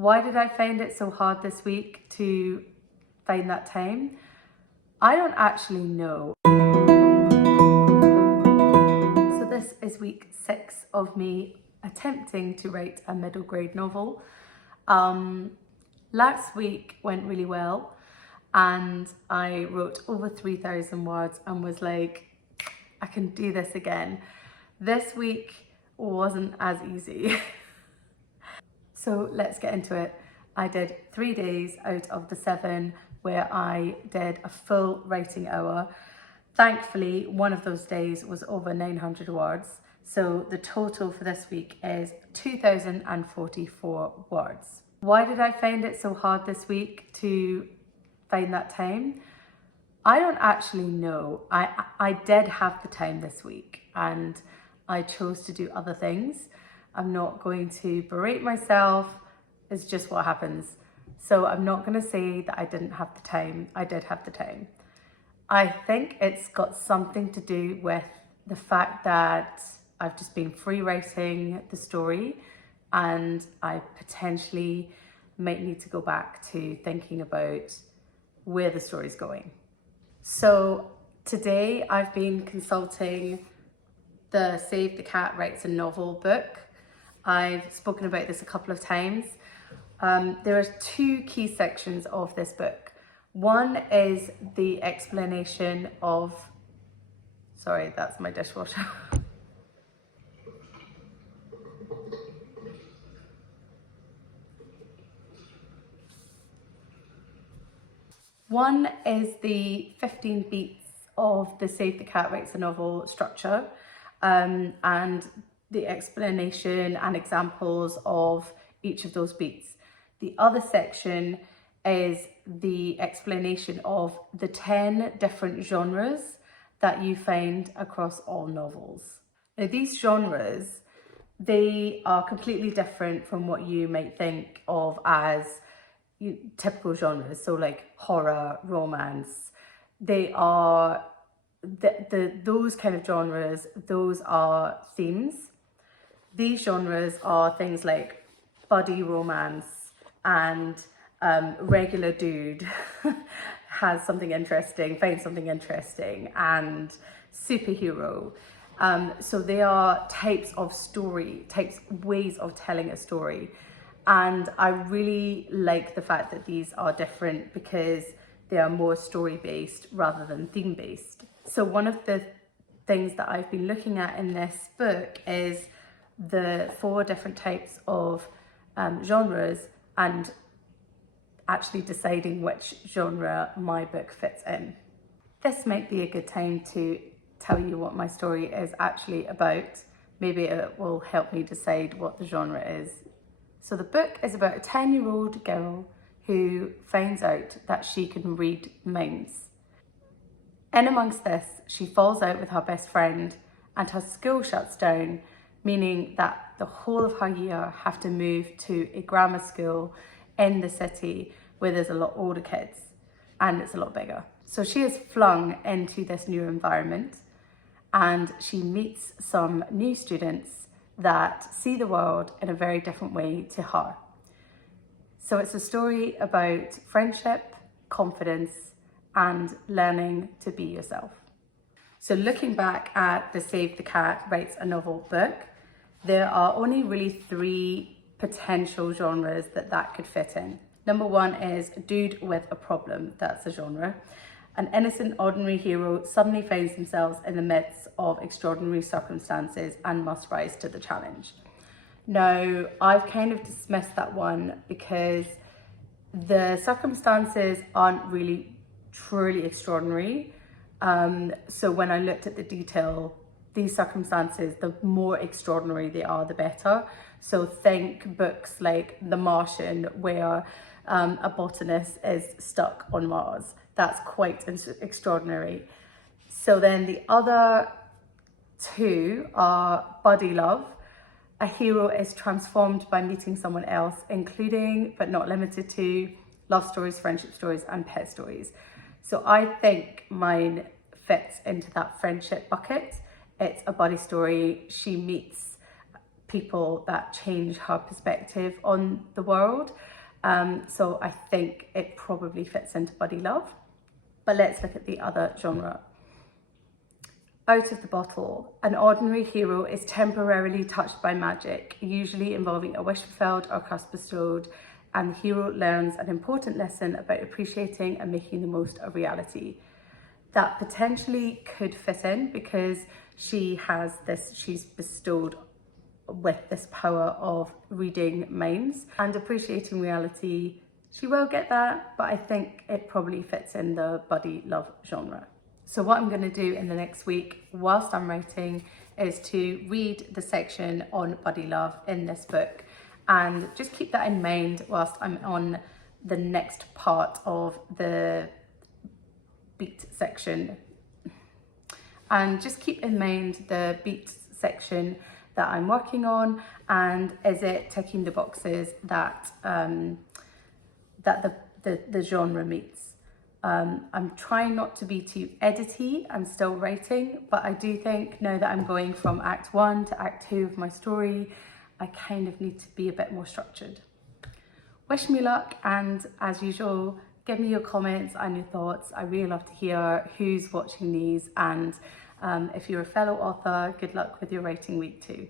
Why did I find it so hard this week to find that time? I don't actually know. So this is week 6 of me attempting to write a middle grade novel. Last week went really well and I wrote over 3,000 words and was like, I can do this again. This week wasn't as easy. So let's get into it. I did 3 days out of the 7 where I did a full writing hour. Thankfully, one of those days was over 900 words. So the total for this week is 2,044 words. Why did I find it so hard this week to find that time? I don't actually know. I did have the time this week and I chose to do other things. I'm not going to berate myself. It's just what happens. So I'm not going to say that I didn't have the time. I did have the time. I think it's got something to do with the fact that I've just been free writing the story and I potentially might need to go back to thinking about where the story's going. So today I've been consulting the Save the Cat Writes a Novel book. I've spoken about this a couple of times. There are 2 key sections of this book. One is the explanation of, sorry, that's my dishwasher. One is the 15 beats of the Save the Cat Writes a Novel structure, and the explanation and examples of each of those beats. The other section is the explanation of the 10 different genres that you find across all novels. Now, these genres, they are completely different from what you might think of as typical genres. So like horror, romance, they are those kind of genres, those are themes. These genres are things like buddy romance and regular dude has something interesting, finds something interesting, and superhero. So they are types of story, ways of telling a story. And I really like the fact that these are different because they are more story-based rather than theme-based. So one of the things that I've been looking at in this book is the 4 different types of genres and actually deciding which genre my book fits in. This might be a good time to tell you what my story is actually about. Maybe it will help me decide what the genre is. So the book is about a 10-year-old girl who finds out that she can read minds. In amongst this, she falls out with her best friend and her school shuts down, meaning that the whole of her year have to move to a grammar school in the city where there's a lot older kids and it's a lot bigger. So she is flung into this new environment and she meets some new students that see the world in a very different way to her. So it's a story about friendship, confidence, and learning to be yourself. So looking back at the Save the Cat Writes a Novel book, there are only really 3 potential genres that could fit in. Number 1 is dude with a problem. That's a genre. An innocent, ordinary hero suddenly finds themselves in the midst of extraordinary circumstances and must rise to the challenge. Now, I've kind of dismissed that one because the circumstances aren't really truly extraordinary. So when I looked at the detail, these circumstances, the more extraordinary they are, the better. So think books like The Martian, where a botanist is stuck on Mars. That's quite extraordinary. So then the other 2 are buddy love. A hero is transformed by meeting someone else, including, but not limited to, love stories, friendship stories, and pet stories. So I think mine fits into that friendship bucket. It's a buddy story. She meets people that change her perspective on the world. So I think it probably fits into buddy love. But let's look at the other genre. Out of the bottle. An ordinary hero is temporarily touched by magic, usually involving a wish fulfilled or curse bestowed, and the hero learns an important lesson about appreciating and making the most of reality. That potentially could fit in because she's bestowed with this power of reading minds and appreciating reality. She will get that, but I think it probably fits in the buddy love genre. So what I'm going to do in the next week whilst I'm writing is to read the section on buddy love in this book, and just keep that in mind whilst I'm on the next part of the beat section. And just keep in mind the beat section that I'm working on, and is it ticking the boxes that the genre meets. I'm trying not to be too edity. I'm still writing, but I do think now that I'm going from Act 1 to Act 2 of my story, I kind of need to be a bit more structured. Wish me luck, and as usual, give me your comments and your thoughts. I really love to hear who's watching these, and if you're a fellow author, good luck with your writing week too.